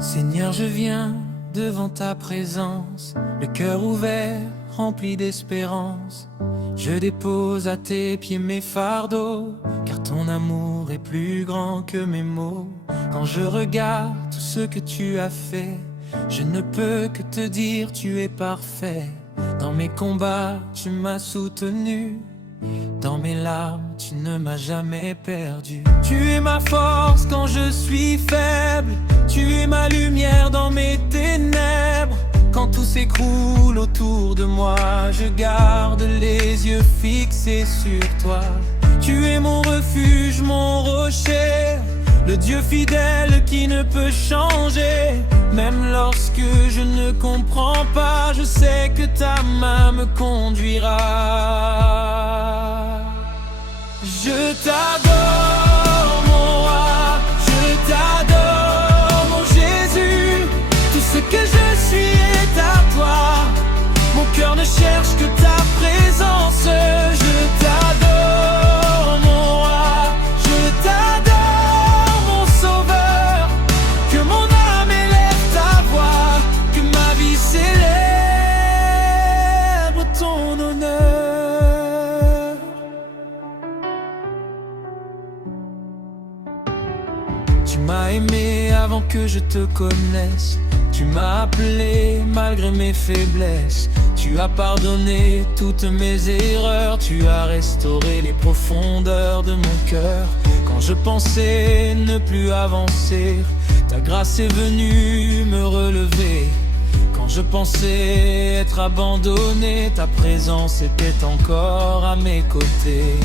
Seigneur, je viens devant ta présence, le cœur ouvert, rempli d'espérance. Je dépose à tes pieds mes fardeaux, car ton amour est plus grand que mes mots. Quand je regarde tout ce que tu as fait, je ne peux que te dire tu es parfait. Dans mes combats, tu m'as soutenu. Dans mes larmes, tu ne m'as jamais perdu. Tu es ma force quand je suis faible. Tu es ma lumière dans mes ténèbres. Quand tout s'écroule autour de moi, je garde les yeux fixés sur toi. Tu es mon refuge, mon rocher, le Dieu fidèle qui ne peut changer. Même lorsque je ne comprends pas, je sais que ta main me conduira. Je t'adore, mon roi, je t'adore, mon Jésus. Tout ce que je suis est à toi. Mon cœur ne cherche que ta présence. Je t'adore, mon roi, je t'adore, mon sauveur. Que mon âme élève ta voix, que ma vie célèbre ton honneur. Tu m'as aimé avant que je te connaisse. Tu m'as appelé malgré mes faiblesses. Tu as pardonné toutes mes erreurs. Tu as restauré les profondeurs de mon cœur. Quand je pensais ne plus avancer, ta grâce est venue me relever. Quand je pensais être abandonné, ta présence était encore à mes côtés.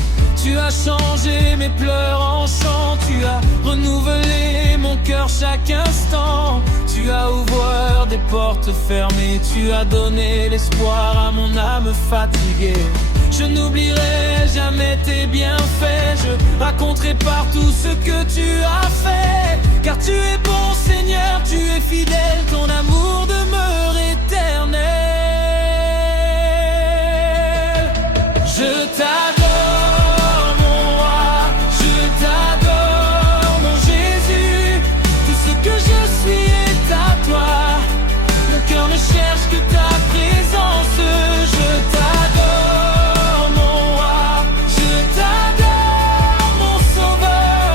Tu as changé mes pleurs en chants. Tu as renouvelé mon cœur chaque instant. Tu as ouvert des portes fermées. Tu as donné l'espoir à mon âme fatiguée. Je n'oublierai jamais tes bienfaits. Je raconterai partout ce que tu as fait. Car tu es bon Seigneur, tu es fidèle. Ton amour demeure éternel. Je t'adore mon roi, je t'adore mon Jésus. Tout ce que je suis est à toi. Mon cœur ne cherche que ta présence. Je t'adore mon roi, je t'adore mon sauveur.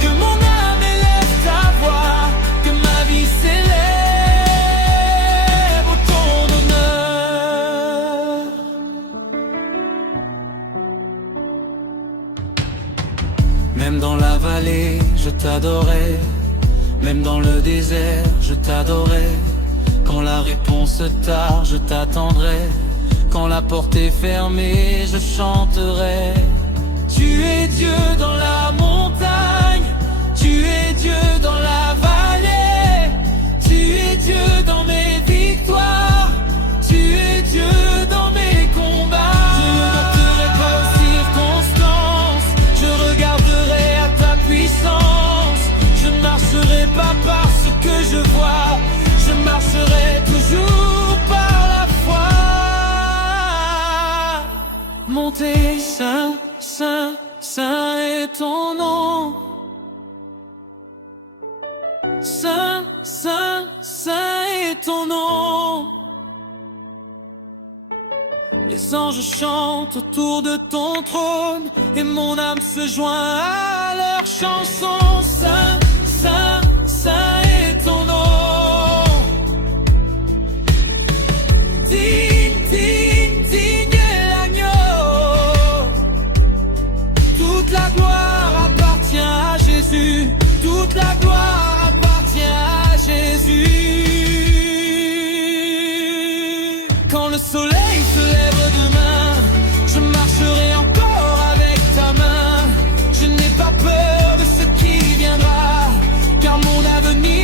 Que mon âme élève ta voix, que ma vie célèbre ton honneur. Même dans la vallée, je t'adorais. Même dans le désert, je t'adorais. Quand la réponse tarde, je t'attendrai. Quand la porte est fermée, je chanterai. Tu es Dieu dans la montagne, tu es Dieu dans la vallée. Tu es Dieu dans mes victoires, tu es Dieu dans mes combats. Je ne monterai pas aux circonstances, je regarderai à ta puissance. Je ne marcherai pas par ce que je vois, je marcherai toujours par la foi. Montez, saint, saint, saint est ton nom. Saint, saint, saint est ton nom. Les anges chantent autour de ton trône et mon âme se joint à leur chanson. Saint, saint, saint est ton nom. Digne, digne, digne est l'agneau. Toute la gloire appartient à Jésus. Toute la gloire appartient à Jésus. Quand le soleil se lève demain, je marcherai encore avec ta main. Je n'ai pas peur de ce qui viendra, car mon avenir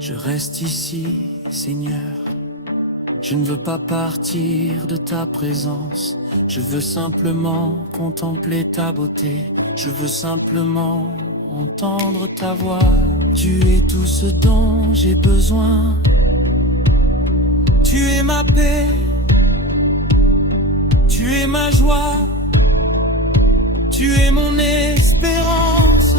Je reste ici, Seigneur. Je ne veux pas partir de ta présence. Je veux simplement contempler ta beauté. Je veux simplement entendre ta voix. Tu es tout ce dont j'ai besoin. Tu es ma paix. Tu es ma joie. Tu es mon espérance.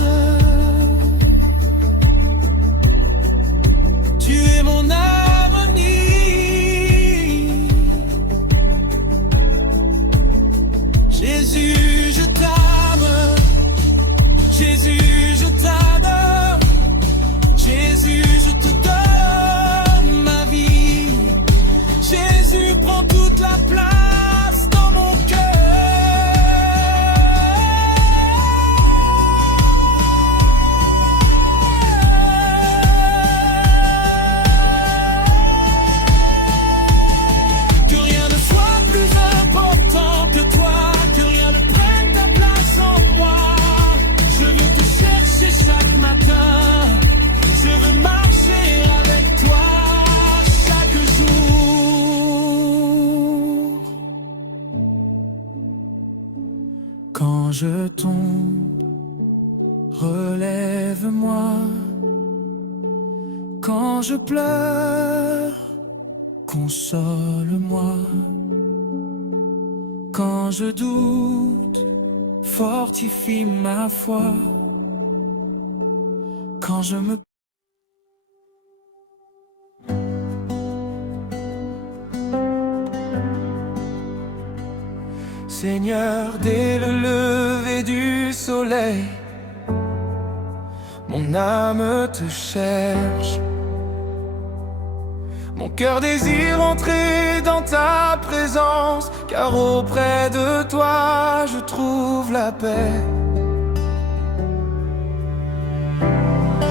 Tu es mon avenir. Jésus, je t'aime. Jésus, je t'adore. Jésus, je te donne ma vie. Jésus, prends toute la place dans mon cœur. Que rien ne soit plus important que toi, que rien ne prenne ta place en moi. Je veux te chercher chaque matin. Je veux marcher avec toi chaque jour. Quand je tombe, relève-moi. Quand je pleure, console-moi. Quand je doute, fortifie ma foi. Quand je me Seigneur, dès le lever du soleil, mon âme te cherche. Mon cœur désire entrer dans ta présence, car auprès de toi je trouve la paix.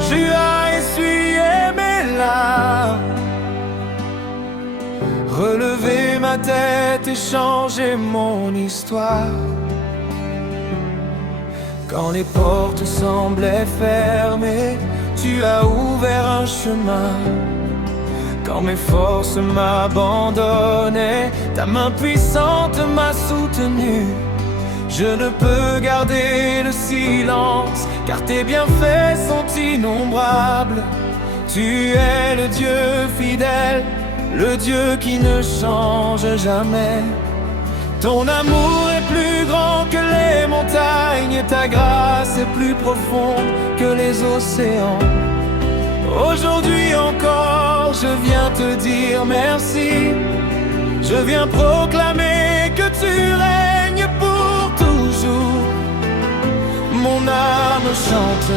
Tu as essuyé mes larmes, relevé ma tête et changé mon histoire. Quand les portes semblaient fermées, tu as ouvert un chemin. Quand mes forces m'abandonnaient, ta main puissante m'a soutenu. Je ne peux garder le silence, car tes bienfaits sont innombrables. Tu es le Dieu fidèle, le Dieu qui ne change jamais. Ton amour est plus grand que les montagnes, et ta grâce est plus profonde que les océans. Aujourd'hui encore, je viens te dire merci. Je viens proclamer que tu règnes pour toujours. Mon âme chante,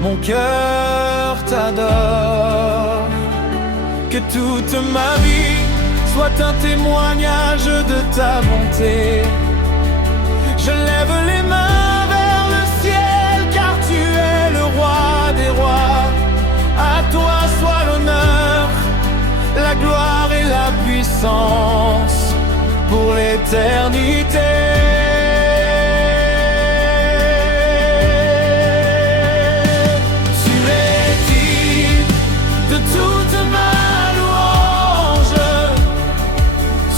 mon cœur t'adore. Que toute ma vie soit un témoignage de ta bonté. Je lève les mains vers le ciel, car tu es le roi des rois. À toi soit l'honneur, la gloire et la puissance pour l'éternité. Tu es digne de toute ma louange.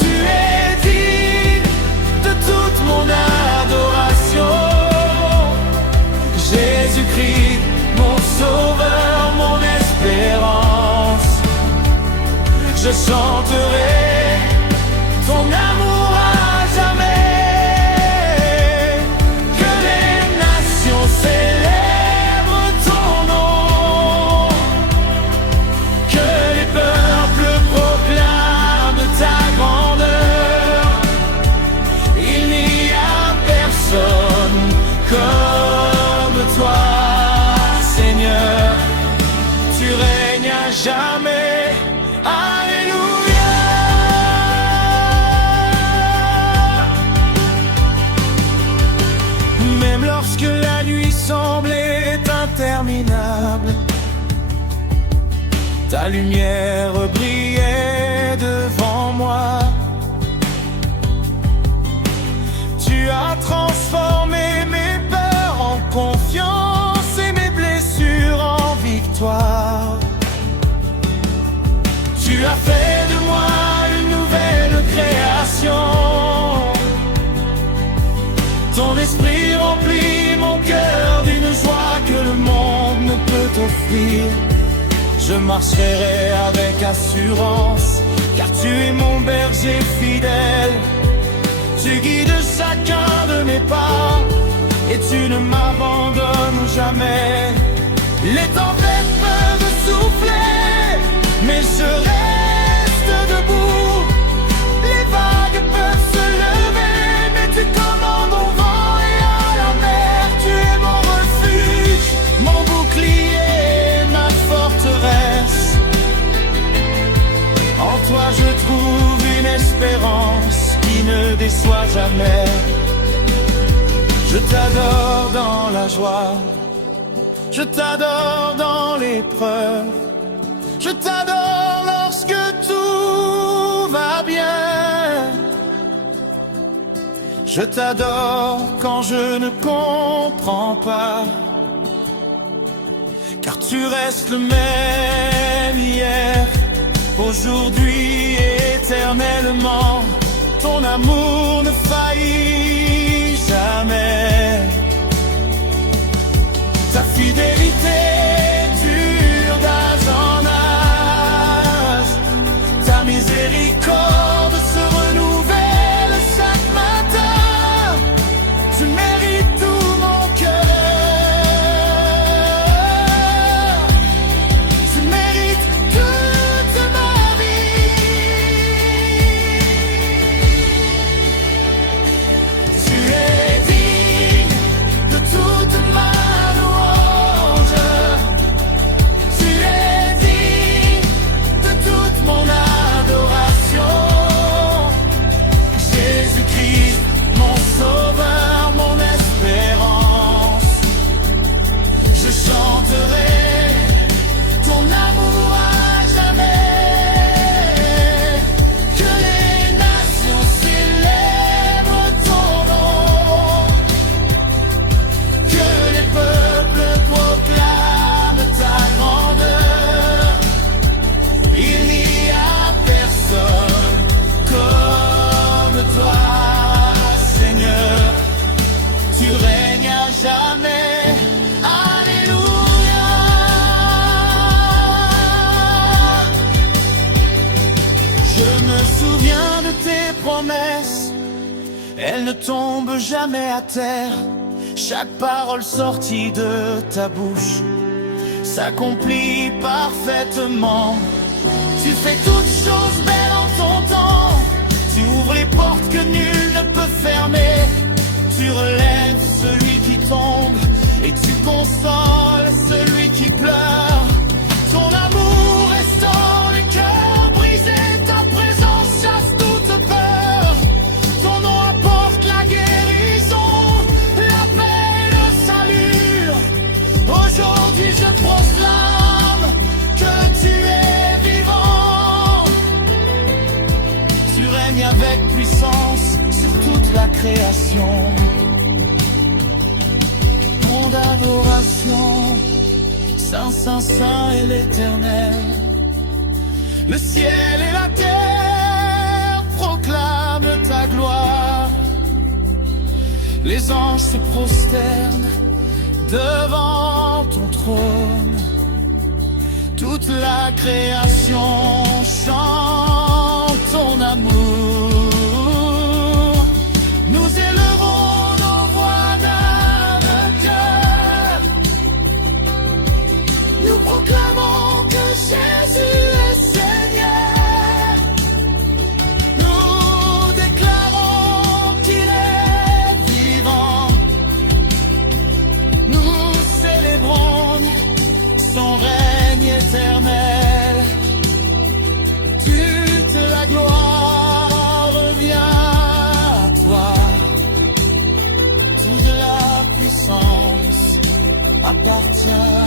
Tu es digne de toute mon adoration. Jésus-Christ, mon sauveur, mon espérance. Je chanterai ton amour à jamais. Que les nations célèbrent ton nom. Que les peuples proclament ta grandeur. Il n'y a personne comme toi, Seigneur. Tu règnes à jamais. Alléluia. Même lorsque la nuit semblait interminable, ta lumière brillait devant moi. Tu as transformé mes peurs en confiance et mes blessures en victoire. m'offrir. Je marcherai avec assurance, car tu es mon berger fidèle. Tu guides chacun de mes pas, et tu ne m'abandonnes jamais. Les tempêtes peuvent souffler, mais je reste debout. Les vagues peuvent se lever, mais tu commandes au vent et à la mer. Tu es mon refuge, mon bouclier, ma forteresse. En toi je trouve une espérance qui ne déçoit jamais. Je t'adore dans la joie, je t'adore dans l'épreuve, je t'adore lorsque tout va bien. Je t'adore quand je ne comprends pas, car tu restes le même hier, aujourd'hui et éternellement. Ton amour ne faillit jamais. Ta fidélité dure d'âge en âge. Ta miséricorde se renouvelle chaque matin. Tu mérites tout mon cœur. Tu mérites toute ma vie. Tu es digne de toute ma elle ne tombe jamais à terre. Chaque parole sortie de ta bouche s'accomplit parfaitement. Tu fais toutes choses belles en ton temps. Tu ouvres les portes que nul ne peut fermer. Tu relèves celui qui tombe et tu consoles celui qui pleure. Ton amour restaure les cœurs brisés. Ta présence chasse toute peur. Ton nom apporte la guérison, la paix et le salut. Aujourd'hui je proclame que tu es vivant. Tu règnes avec puissance sur toute la création. Mon adoration, Saint, Saint, Saint est l'Éternel. Le ciel et la terre proclament ta gloire. Les anges se prosternent devant ton trône. Toute la création chante ton amour. Nous élevons nos voix d'un cœur. Nous proclamons que Jésus est Seigneur. Nous déclarons qu'il est vivant. Nous célébrons son règne éternel. Toute la gloire revient à toi. Toute la puissance appartient